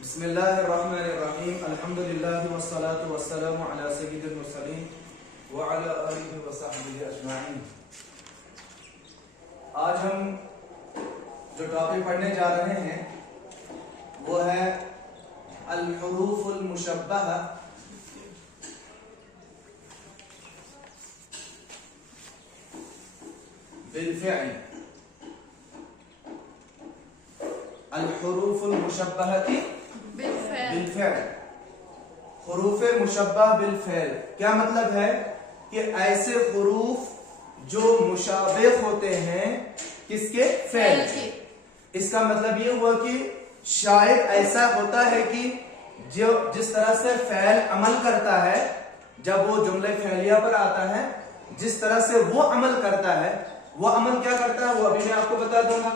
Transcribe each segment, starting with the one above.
بسم اللہ الرحمن الرحیم الحمدللہ والصلاة والسلام علی سید المرسلین وعلی آلہ وصحبہ اجمعین۔ آج ہم جو ٹاپک پڑھنے جا رہے ہیں وہ ہے الحروف المشبہہ بالفعل۔ الحروف المشبہہ بالفعل، حروف مشبہ بالفعل کیا مطلب ہے کہ ایسے حروف جو مشابہ ہوتے ہیں کس کے؟ فعل کے۔ اس کا مطلب یہ ہوا کہ شاید ایسا ہوتا ہے کہ جس طرح سے فعل عمل کرتا ہے جب وہ جملہ فعلیہ پر آتا ہے، جس طرح سے وہ عمل کرتا ہے، وہ عمل کیا کرتا ہے وہ ابھی میں آپ کو بتا دوں گا،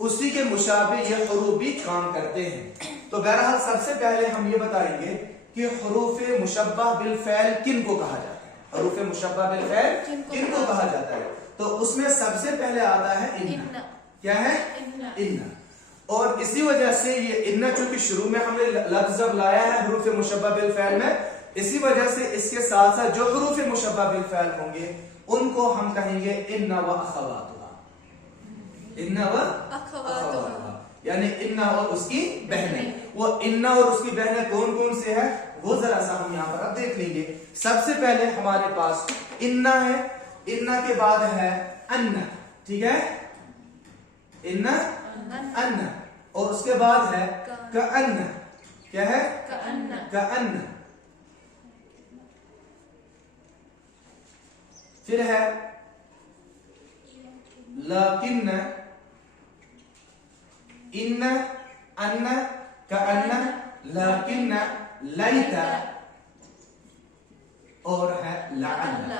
اسی کے مشابہ یہ حروف بھی کام کرتے ہیں۔ تو بہرحال سب سے پہلے ہم یہ بتائیں گے کہ حروف مشبہ بالفعل کن کو کہا جاتا ہے؟ حروف مشبہ بالفعل کن کو کہا جاتا ہے؟ تو اس میں سب سے پہلے آتا ہے ان۔ کیا ہے؟ ان۔ اور اسی وجہ سے یہ ان چونکہ شروع میں ہم نے لفظ جب لایا ہے حروف مشبہ بالفعل میں، اسی وجہ سے اس کے ساتھ ساتھ جو حروف مشبہ بالفعل ہوں گے ان کو ہم کہیں گے ان و اخواتها۔ ان و اخواتها یعنی ان اور اس کی بہنیں۔ وہ ان اور اس کی بہنیں کون کون سے ہیں وہ ذرا سا ہم یہاں پر اب دیکھ لیں گے۔ سب سے پہلے ہمارے پاس ان ہے، ان کے بعد ہے ان، ٹھیک ہے، ان ان، اور اس کے بعد ہے کأن۔ کیا ہے؟ کأن۔ پھر ہے لیکن، ان، ان، کأن، لیکن، لیت، اور ہے لعل۔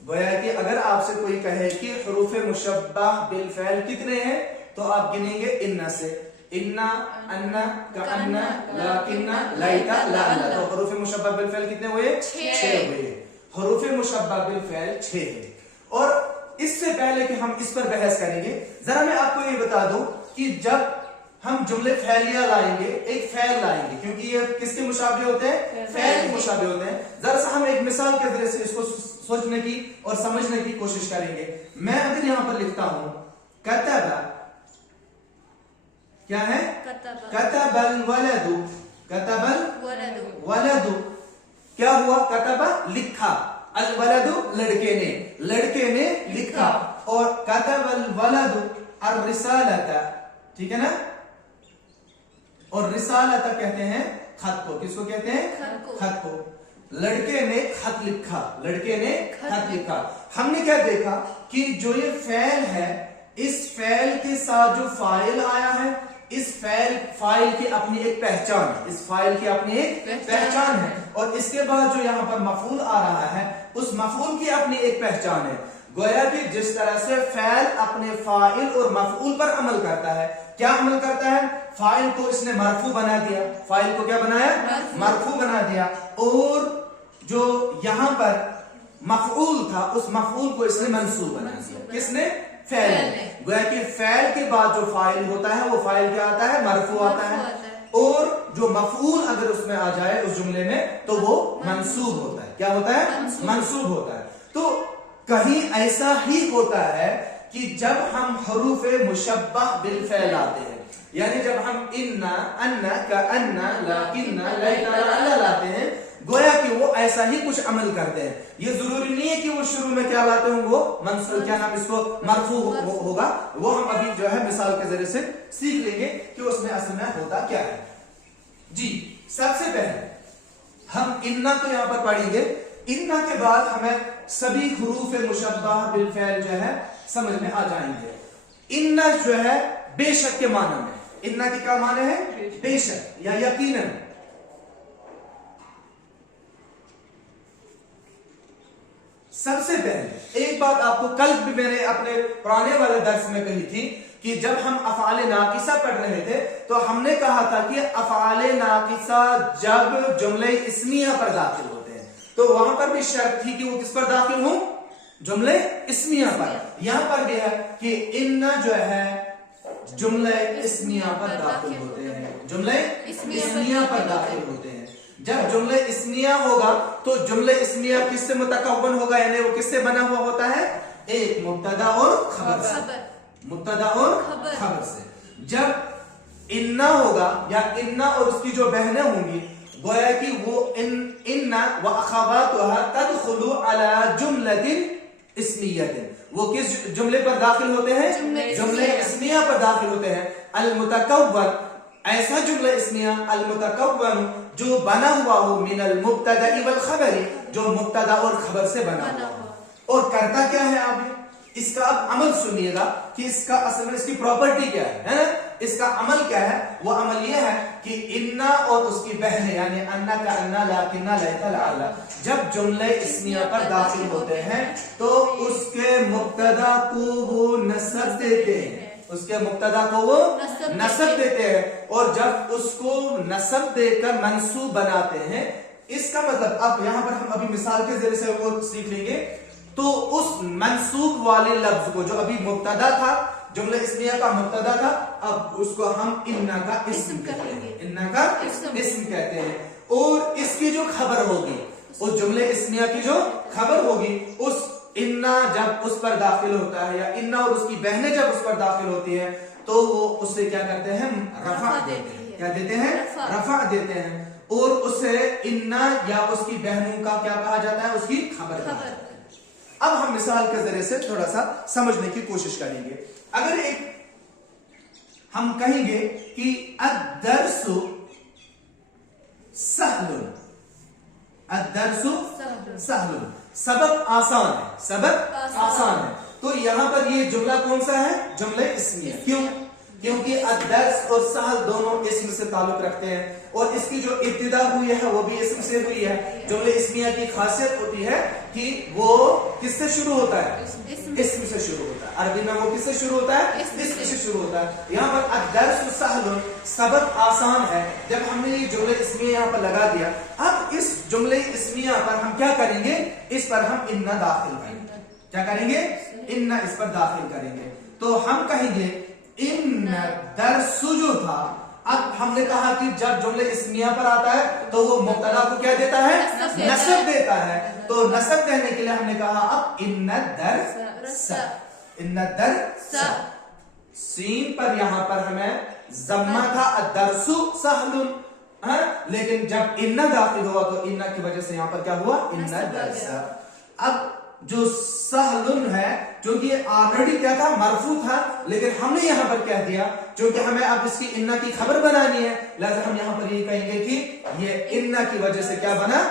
گویا کہ اگر آپ سے کوئی کہے کہ حروف مشبہ بالفعل کتنے ہیں تو آپ گنیں گے ان سے، ان، ان، کأن، لیکن، لیت، لعل۔ تو حروف مشبہ بالفعل کتنے ہوئے؟ 6 ہوئے۔ حروف مشبہ بالفعل 6 ہے۔ اور اس سے پہلے کہ ہم اس پر بحث کریں گے ذرا میں آپ کو یہ بتا دوں کہ جب ہم جملے فعلیہ لائیں گے، ایک فعل لائیں گے، کیونکہ یہ کس کے مشابہ ہوتے ہیں؟ فعل کے مشابہ ہوتے ہیں۔ ذرا سا ہم ایک مثال کے ذریعے سے اس کو سوچنے کی اور سمجھنے کی کوشش کریں گے۔ میں اگر یہاں پر لکھتا ہوں کتب، کیا ہے؟ کتب الولد، کتب الولد، کیا ہوا؟ کتب لکھا، الولد لڑکے نے، لڑکے نے لکھا، اور کتب الولد الرسالۃ، ٹھیک ہے نا؟ اور رسالۃ کہتے ہیں خط کو۔ کس کو کہتے ہیں؟ خط کو۔ لڑکے نے خط لکھا، لڑکے نے خط لکھا۔ ہم نے کیا دیکھا کہ جو یہ فعل ہے اس فعل کے ساتھ جو فاعل آیا ہے، اس فاعل کی اپنی ایک پہچان ہے، اس فاعل کی اپنی ایک پہچان ہے، اور اس کے بعد جو یہاں پر مفعول آ رہا ہے اس مفعول کی اپنی ایک پہچان ہے۔ گویا کہ جس طرح سے فعل اپنے فاعل اور مفعول پر عمل کرتا ہے، کیا عمل کرتا ہے؟ فاعل کو اس نے مرفوع بنا دیا، فاعل کو کیا بنایا؟ مرفوع بنا دیا، اور جو یہاں پر مفعول تھا اس مفعول کو اس نے منصوب بنا دیا۔ کس نے؟ فعل نے۔ گویا کہ فعل کے بعد جو فاعل ہوتا ہے وہ فاعل کیا آتا ہے؟ مرفوع آتا ہے، اور جو مفعول اگر اس میں آ جائے اس جملے میں تو وہ منصوب ہوتا ہے۔ کیا ہوتا ہے؟ منصوب ہوتا ہے۔ تو کہیں ایسا ہی ہوتا ہے کہ جب ہم حروف مشبہ بالفعل آتے ہیں، یعنی جب ہم ان، ان، کأن، لیکن، لیت، لعل لاتے ہیں، گویا کہ وہ ایسا ہی کچھ عمل کرتے ہیں۔ یہ ضروری نہیں ہے کہ وہ شروع میں کیا لاتے ہوں، وہ منصوب، کیا نام اس کو، مرفوع ہوگا۔ وہ ہم ابھی جو ہے مثال کے ذریعے سے سیکھ لیں گے کہ اس میں اصل میں ہوتا کیا ہے۔ جی، سب سے پہلے ہم ان کو یہاں پر پڑھیں گے، ان کے بعد ہمیں سبھی حروف مشبہ بالفعل جو ہے سمجھ میں آ جائیں گے۔ ان جو ہے بے شک کے معنی میں، ان کے کیا معنی ہے؟ بے شک یا یقیناً۔ سب سے پہلے ایک بات آپ کو کل بھی میں نے اپنے پرانے والے درس میں کہی تھی کہ جب ہم افعال ناقصہ پڑھ رہے تھے تو ہم نے کہا تھا کہ افعال ناقصہ جب جملہ اسمیہ پر داخل ہوتے ہیں تو وہاں پر بھی شرط تھی کہ وہ کس پر داخل ہوں؟ جملے اسمیہ پر۔ یہاں پر بھی ہے کہ ان جو ہے जुमले इस्मिया पर दाखिल होते हैं, जुमले इस्मिया पर दाखिल होते हैं। जब जुमले इस्मिया होगा तो जुमले इस्मिया किससे मुतकव्वन होगा, यानी वो किससे बना हुआ होता है, एक मुब्तदा और खबर से, मुब्तदा और खबर से। जब इन्ना होगा या इन्ना और उसकी जो बहनें होंगी, गोया कि वो इन्ना व अख़वातुहा तदखुलु अला जुमलतिन इस्मियतिन, वो किस जुमले पर दाखिल होते हैं, जुमले इस्मिया पर दाखिल होते हैं। अल मुतकव्वन, ऐसा जुमला इस्मिया अल मुतकव्वन जो बना हुआ हो मिनल मुब्तदा वल खबरी, जो मुब्तदा और खबर से बना हुआ हो। और करता क्या है, आप इसका अब अमल सुनिएगा कि इसका असल में इसकी प्रॉपर्टी क्या है ना, इसका अमल क्या है। वो अमल ये है कि इन्ना और उसकी बहनें यानी अन्ना का अन्ना, लाकिन्ना, लैता, लअल्ला, जब जुमले इस्मिया पर दाखिल होते हैं तो उसके मुब्तदा को वो नस्ब देते हैं, उसके मुब्तदा को वो नस्ब देते हैं। और जब उसको नस्ब देकर मंसूब बनाते हैं, इसका मतलब अब यहां पर हम अभी मिसाल के जरिए से वो सीख लेंगे। तो उस मंसूब वाले लफ्ज को जो अभी मुब्तदा था, जुमले इस्मिया का मुब्तदा था, अब उसको हम इन्ना का इस्म कहते हैं, इन्ना का इस्म कहते हैं। और इसकी जो खबर होगी, उस जुमले इस्मिया की जो खबर होगी, उस इन्ना जब उस पर दाखिल होता है या इन्ना और उसकी बहनें जब उस पर दाखिल होती है तो वो उससे क्या करते हैं, रफा देते हैं। क्या देते हैं, रफा देते हैं। और उसे इन्ना या उसकी बहनों का क्या कहा जाता है, उसकी खबर कहा जाता है। अब हम मिसाल के जरिए से थोड़ा सा समझने की कोशिश करेंगे। अगर एक हम कहेंगे कि अद्दर्सु सहलुन, अद्दर्सु सहलुन, सबक आसान है, सबक आसान है, तो यहां पर ये जुमला कौन सा है, जुमले इस्मिया। क्यों, क्योंकि अद्दर्स और सहल दोनों इस्म से ताल्लुक रखते हैं और इसकी जो इब्तिदा हुई है वो भी इस्म से हुई है। जुमले इस्मिया की खासियत होती है कि वो किससे शुरू होता है, इस्म से शुरू होता है। अरबी में वो किससे शुरू होता है, इस्म से शुरू होता है। यहाँ पर अद्दर्स सहलुन, सबक आसान है, जब हमने ये जुमले इस्मिया यहाँ पर लगा दिया, अब इस जुमले इस्मिया पर हम क्या करेंगे, इस पर हम इन्ना दाखिल करेंगे। क्या करेंगे, इन्ना इस पर दाखिल करेंगे। तो हम कहेंगे इन्ना दर्सु जो था, अब हमने कहा कि जब जुमले इस्मिया पर आता है तो वो मुब्तदा को क्या देता है, नस्ब देता है। तो नस्ब देने के लिए हमने कहा अब इन्ना दर्स, इन्ना दर्स, सीन पर यहां पर हमें जम्मा था अद्दर्सु सहलुन, लेकिन जब इन्ना दाखिल हुआ तो इन्ना की वजह से यहां पर क्या हुआ, इन्ना दर्स। अब जो सहलुन है, जो कि ऑलरेडी क्या था, मरफू था, लेकिन हमने यहां पर कह दिया क्योंकि हमें अब इसकी इन्ना की खबर बनानी है, लिहाजा हम यहां पर ये कहेंगे कि ये इन्ना की वजह से क्या बना,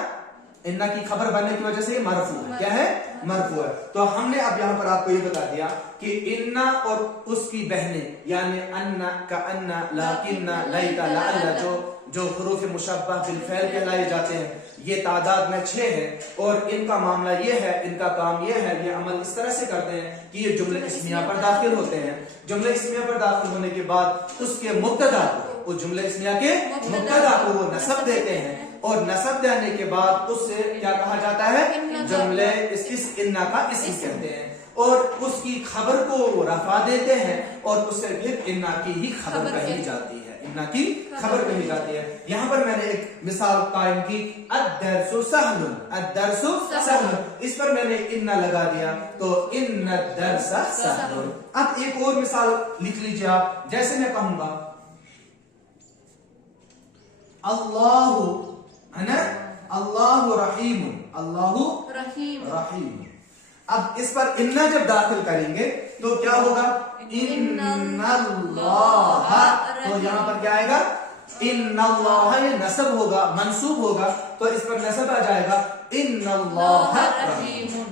इन्ना की खबर बनने की वजह से ये मरफू है। क्या है, मरफू है। तो हमने अब यहां पर आपको ये बता दिया कि इन्ना और उसकी बहनें यानी अन्ना का अन्ना, लाकिन्ना, लैता, लअल्ला जो हुरूफ मुशब्बह बिल फ़इल कहलाए जाते हैं, ये तादाद में 6 है। और इनका मामला ये है, इनका काम ये है, ये अमल इस तरह से करते हैं कि ये जुमले इस्मिया पर दाखिल होते हैं। जुमले इस्मिया पर दाखिल होने के बाद उसके मुब्तदा को, उस जुमले इस्मिया के मुब्तदा को वो नस्ब देते हैं और नस्ब देने के बाद उससे क्या कहा जाता है, जुमले इस इन्ना का इस्म कहते हैं। और उसकी खबर को वो रफा देते हैं और उससे फिर इन्ना की ही खबर कही जाती है, इन्ना की खबर कही जाती है। यहाँ पर मैंने एक मिसाल कायम की, अद्दर्सु सहलुन, अद्दर्सु सहलुन, इस पर मैंने इन्ना लगा दिया तो इन्ना दर्स सहलुन। अब एक और मिसाल लिख लीजिए आप, जैसे मैं कहूंगा अल्लाहु अल्लाहु रहीम, अल्लाहु रहीम। अब इस पर इन्ना जब दाखिल करेंगे तो क्या होगा, इन्नल्लाह, तो यहां पर क्या आएगा, इन्नल्लाह, ये नस्ब होगा, मंसूब होगा, तो इस पर नस्ब आ जाएगा इन्नल्लाह रहीम।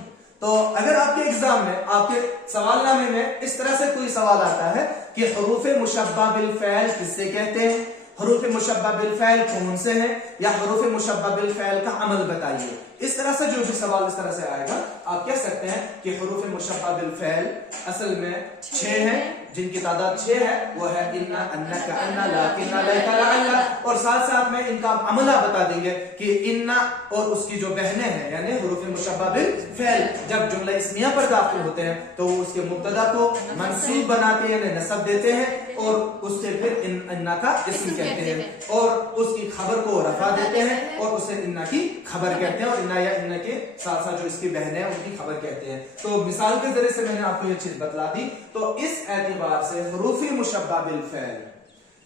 तो अगर आपके एग्जाम में, आपके सवालनामे में इस तरह से कोई सवाल आता है कि हुरूफ मुशब्बह बिल फ़इल किससे कहते हैं, हुरूफ मुशब्बह बिल फ़इल कौन से हैं, या हुरूफ मुशब्बह बिल फ़इल का अमल बताइए, اس طرح سے جو سوال اس طرح سے آئے گا آپ کہہ سکتے ہیں کہ حروف مشبہ بالفعل اصل میں 6 ہیں، جن کی تعداد 6 ہے، وہ ہے انا، انک، انا، لاکن، لیک، لعل، اور ساتھ ساتھ میں ان کا عملہ بتا دیں گے کہ انا اور اس کی جو بہنیں ہیں یعنی حروف مشبہ بالفعل جب جملہ اسمیہ پر داخل ہوتے ہیں تو وہ اس کے مبتدا کو منصوب بناتے ہیں، نصب دیتے ہیں، اور اس سے پھر انا کا اسم کہتے ہیں، اور اس کی خبر کو رفع دیتے ہیں اور اسے انا کی خبر کہتے ہیں، اور انا یا انا کے ساتھ ساتھ جو اس کی بہنیں ہیں ان کی خبر کہتے ہیں۔ تو مثال کے ذریعے سے میں نے آپ کو یہ چیز بتلا دی۔ تو اس اعتبار سے حروف مشبہ بالفعل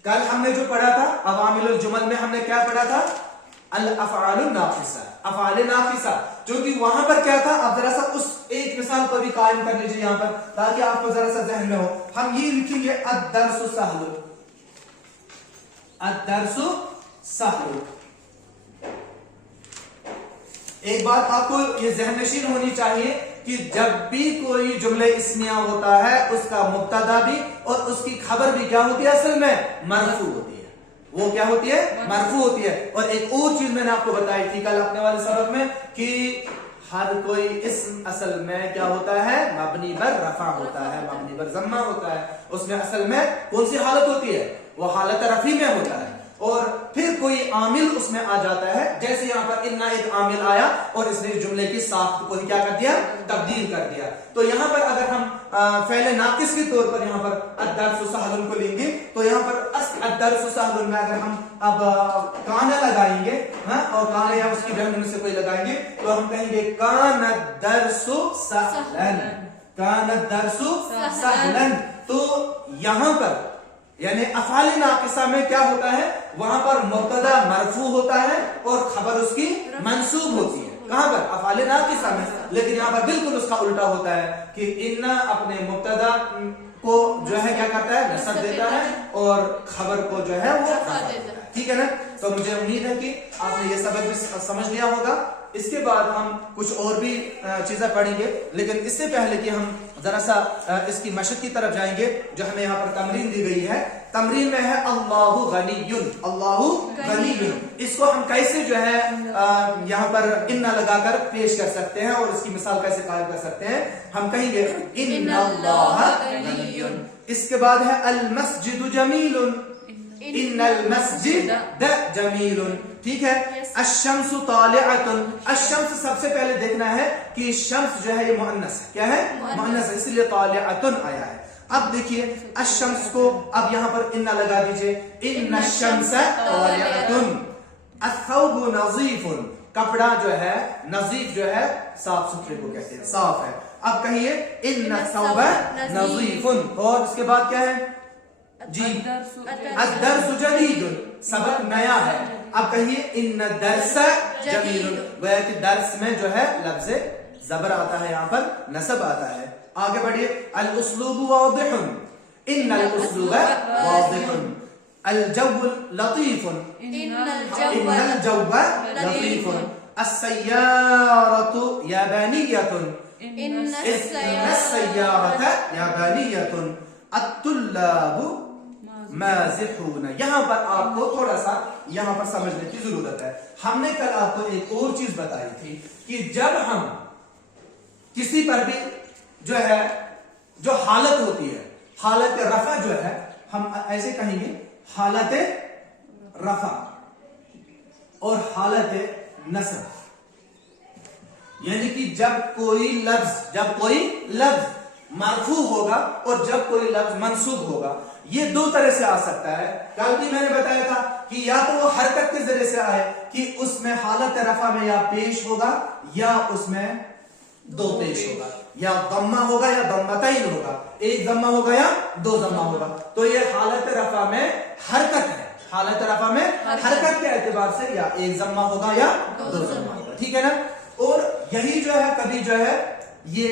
کل ہم نے جو پڑھا تھا عوامل الجمل میں ہم نے کیا پڑھا تھا؟ الافعال الناقصہ، افعال ناقصہ، جو کہ وہاں پر کیا تھا آپ ذرا سا اس ایک مثال کو بھی قائم کر لیجیے یہاں پر تاکہ آپ کو ذرا سا ذہن میں ہو۔ ہم یہ لکھیں گے الدرس سہل، الدرس سہل۔ ایک بات آپ کو یہ ذہن نشین ہونی چاہیے کہ جب بھی کوئی جملہ اسمیہ ہوتا ہے اس کا مبتدا بھی اور اس کی خبر بھی کیا ہوتی ہے؟ اصل میں مرفوع ہوتی ہے۔ وہ کیا ہوتی ہے؟ مرفوع ہوتی ہے۔ اور ایک اور چیز میں نے آپ کو بتائی تھی کل اپنے والے سبق میں کہ ہر کوئی اسم اصل میں کیا ہوتا ہے؟ مبنی بر رفع ہوتا ہے، مبنی بر ضمہ ہوتا ہے۔ اس میں اصل میں کون سی حالت ہوتی ہے؟ وہ حالت رفع میں ہوتا ہے، اور پھر کوئی عامل اس میں آ جاتا ہے، جیسے یہاں پر انا ایک عامل آیا اور اس نے جملے کی ساخت کو کیا کر دیا؟ تبدیل کر دیا۔ تو یہاں پر اگر ہم فعل ناقص کے طور پر یہاں پر الدرس سہل کو لیں گے تو یہاں پر الدرس سہل میں اگر ہم اب کانا لگائیں گے اور کانا یا اس کی بہن میں سے کوئی لگائیں گے تو ہم کہیں گے کان الدرس سہلن، کان الدرس سہلن۔ تو یہاں پر یعنی افعال ناقصہ میں کیا ہوتا ہے؟ وہاں پر مبتدا مرفوع ہوتا ہے اور خبر اس کی منصوب ہوتی ہے۔ کہاں پر؟ افعال ناقصہ میں۔ لیکن یہاں پر بالکل اس کا الٹا ہوتا ہے کہ انا اپنے مبتدا کو جو ہے کیا کرتا ہے؟ نصب دیتا ہے اور خبر کو جو ہے وہ رفع دیتا ہے۔ ٹھیک ہے نا؟ تو مجھے امید ہے کہ آپ نے یہ سبق بھی سمجھ لیا ہوگا۔ اس کے بعد ہم کچھ اور بھی چیزیں پڑھیں گے، لیکن اس سے پہلے کہ ہم ذرا سا اس کی مشق کی طرف جائیں گے جو ہمیں یہاں پر تمرین دی گئی ہے۔ تمرین میں ہے اللہ غنی، اللہ غنی۔ اس کو ہم کیسے جو ہے یہاں پر انا لگا کر پیش کر سکتے ہیں اور اس کی مثال کیسے قائم کر سکتے ہیں؟ ہم کہیں گے ان اللہ غنی۔ اس کے بعد ہے المسجد جمیل، ان المسجد جمیل۔ ٹھیک ہے؟ الشمس طالعۃ، الشمس سب سے پہلے دیکھنا ہے کہ شمس جو ہے یہ مؤنث ہے، کیا ہے؟ مؤنث ہے، اس لیے طالعۃ آیا ہے۔ اب دیکھیے الشمس کو اب یہاں پر انا لگا دیجئے، ان الشمس طالعۃ۔ الثوب نظیف، کپڑا جو ہے نظیف جو ہے صاف ستھرے کو کہتے ہیں، صاف ہے۔ اب کہیے ان الثوب نظیف، اور اس کے بعد کیا ہے؟ جی الدرس جدید، سبق نیا ہے۔ اب کہیے ان الدرس جمیل، وہ ہے کہ درس میں جو ہے لفظ زبر آتا ہے، یہاں پر نصب آتا ہے۔ آگے بڑھیے الاسلوب واضح، ان الاسلوب واضح۔ الجو لطیف، ان الجو لطیف۔ السیارۃ یابانیۃ، ان السیارۃ یابانیۃ۔ الطلاب مازحون۔ یہاں پر آپ کو تھوڑا سا یہاں پر سمجھنے کی ضرورت ہے۔ ہم نے کل آپ کو ایک اور چیز بتائی تھی کہ جب ہم کسی پر بھی جو ہے جو حالت ہوتی ہے، حالت رفع جو ہے، ہم ایسے کہیں گے حالت رفع اور حالت نصب، یعنی کہ جب کوئی لفظ مرفوع ہوگا اور جب کوئی لفظ منصوب ہوگا، یہ دو طرح سے آ سکتا ہے۔ کل بھی میں نے بتایا تھا کہ یا تو وہ حرکت کے ذریعے سے آئے کہ اس میں حالت رفع میں یا پیش ہوگا یا اس میں دو پیش ہوگا، یا ضمہ ہوگا یا ضمتین ہوگا، ایک ضمہ ہوگا یا دو ضمہ ہوگا۔ تو یہ حالت رفع میں حرکت ہے، حالت رفع میں حرکت کے اعتبار سے یا ایک ضمہ ہوگا یا دو ضمہ ہوگا۔ ٹھیک ہے نا؟ اور یہی جو ہے کبھی جو ہے یہ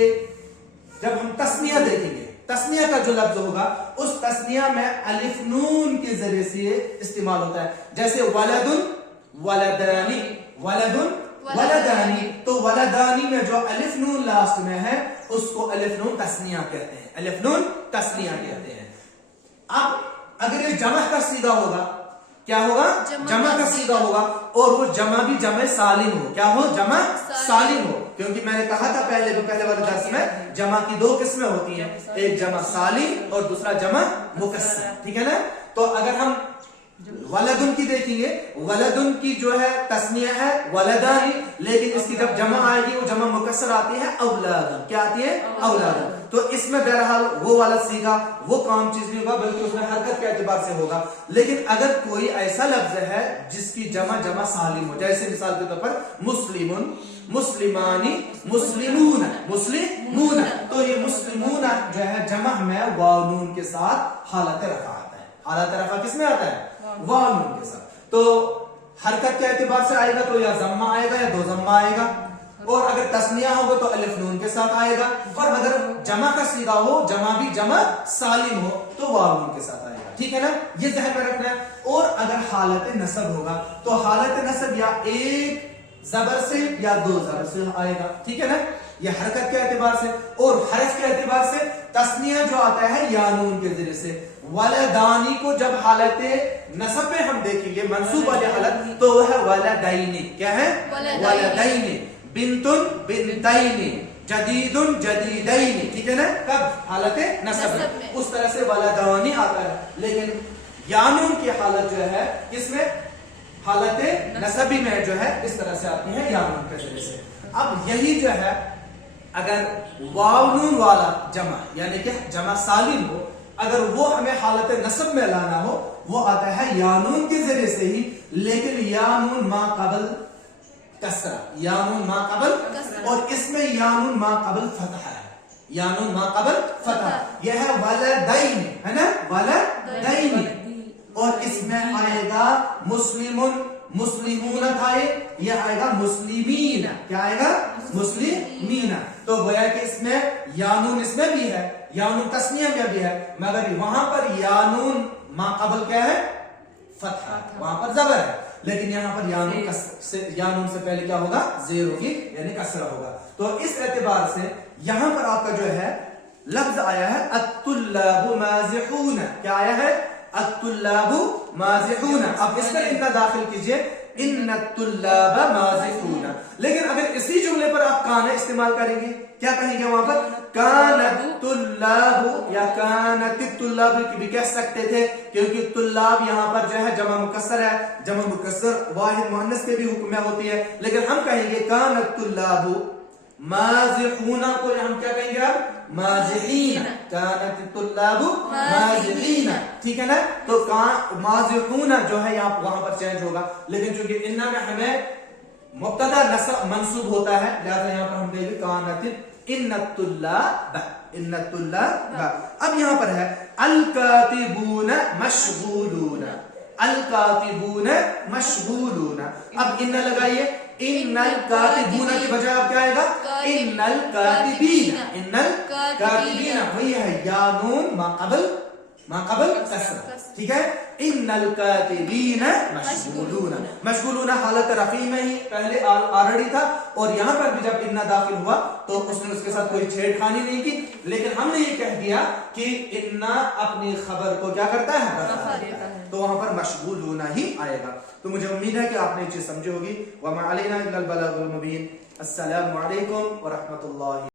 جب ہم تسنیہ دیکھیں گے، تسنیہ کا جو لفظ ہوگا اس تسنیہ میں الف نون کے ذریعے سے استعمال ہوتا ہے، جیسے ولد ولدانی، ولد ولدانی۔ تو ولدانی میں جو الف نون لاسٹ میں ہے اس کو الف نون تسنیہ کہتے ہیں، الف نون تسنیہ کہتے ہیں۔ اب اگر یہ جمع کا صیغہ ہوگا، क्या होगा, जमा का सीगा होगा, और वो जमा भी जमा सालिम हो, क्या हो, जमा सालिम हो, क्योंकि मैंने कहा था पहले वाले दर्स में जमा की दो किस्में होती हैं, एक जमा सालिम और दूसरा जमा मुकस्सर, ठीक है ना। तो अगर हम वलदुन की देखेंगे, वलदुन की जो है तस्निया है वलदानी, लेकिन इसकी जब जमा आएगी वो जमा मुकस्सर आती है औलादुन, क्या आती है, औलादुन। तो इसमें बहरहाल वो वाला सीगा वो काम चीज नहीं होगा, बल्कि उसमें हरकत के एतबार से होगा। लेकिन अगर कोई ऐसा लफ्ज है जिसकी जमा जमा सालिम हो, जैसे मिसाल के तौर पर मुस्लिमुन, मुस्लिमानी, मुस्लिमून, मुस्लिमून, तो ये मुस्लिमून जो है जमा में वाव नून के साथ हालत रफा आता है। हालत रफा किसमें आता है, वाव नून के साथ। तो हरकत के एतबार से आएगा तो या जम्मा आएगा या दो जम्मा आएगा, और अगर तस्निया होगा तो अलिफ नून के साथ आएगा, और अगर जमा का सीगा हो, जमा भी जमा सालिम हो, तो वाव नून के साथ आएगा, ठीक है ना, ये ध्यान में रखना है। और अगर हालत नसब होगा तो हालत नसब या एक जबर से या दो जबर से आएगा, ठीक है ना, ये हरकत के एतबार से। और हरफ के एतबार से तस्निया जो आता है या नून के जरिए से। वलदानी को जब हालत नसब में हम देखेंगे मंसूब वाली हालत, तो वह है वलदैनी, क्या है, वलदैनी, बिंतुन बिंतैनी, जदीदुन जदीदैनी, ठीक है ना, कब, हालत नसब में, उस तरह से वलदानी आता है। लेकिन यानून की हालत जो है किसमें, हालत नसबी में जो है इस तरह से आती है यानून के जरिए से। अब यही जो है अगर वाव नून वाला जमा यानी कि जमा सालिम हो, अगर वो हमें हालत नसब में लाना हो, वो आता है यानून के जरिए से ही, लेकिन यानून मा कबल कसरा, यानून मा कबल, और इसमें यानून मा कबल फतह है, यानून मा कबल फतह, यह है वलदैन, है ना, वलदैन, और इसमें आएगा मुस्लिमुन, मुस्लिमून आए, यह आएगा मुस्लिमीन, क्या आएगा, मुस्लिमीन। तो गोया कि इसमें यानून इसमें भी है, यानून तस्निया में भी है, मगर वहां पर यानून मा कबल क्या है, फतहा, वहां पर जबर है, लेकिन यहाँ पर यानून से पहले क्या होगा, जेर होगी, यानी कसरा होगा। तो इस एतबार से यहां पर आपका जो है लफ्ज आया है अत्तुल्लाबु माज़िहून, क्या आया है, अत्तुल्लाबु माज़िहून। अब इस पर इनका दाखिल कीजिए, इन्नत्तुल्लाब माज़िहून। लेकिन अगर इसी जुमले पर आप काना इस्तेमाल करेंगे, क्या कहेंगे वहां पर, कानतुल्लाबु या कानतित्तुल्लाब भी कह सकते थे, क्योंकि तुल्लाब यहाँ पर जो है जमा मुकस्सर है, जमा मुकस्सर वाहिद मुअन्नस के भी हुक्म में होती है, लेकिन हम कहेंगे कानतुल्लाबु माज़िहून को हम क्या कहेंगे, अब माज़िहीन, कानतुल्लाबु माज़िहीन, ठीक है ना। तो माज़िहून जो है यहाँ वहां पर चेंज होगा, लेकिन चूंकि इन्ना में हमें मुब्तदा नसब मंसूब होता है, लिहाजा यहाँ पर हम कहेंगे कानतित इन्नतुल्लाब, इन्नतुल्लाब। अब यहाँ पर है अल कातिबून मशगूलून, अल कातिबून मशगूलून। अब इन्ना लगाइए, इन्नल कातिबून की बजाय अब क्या आएगा, इन्नल कातिबीन, इन्नल कातिबीन, वही है या नून मा कबल कसरा, ठीक है। इन्नल कातिबीन मशगूलून, मशगूलून हालत रफी में ही पहले ऑलरेडी था, और यहाँ पर भी जब इन्ना दाखिल हुआ तो उसने उसके साथ कोई छेड़खानी नहीं की, लेकिन हमने ये कह दिया कि इन्ना अपनी खबर को क्या करता है, रफा देता है, तो वहां पर मशगूलून ही आएगा। तो मुझे उम्मीद है कि आपने ये चीज समझी होगी। वमा अलैना इल्लल बलागुल मुबीन। अस्सलामु अलैकुम व रहमतुल्लाहि।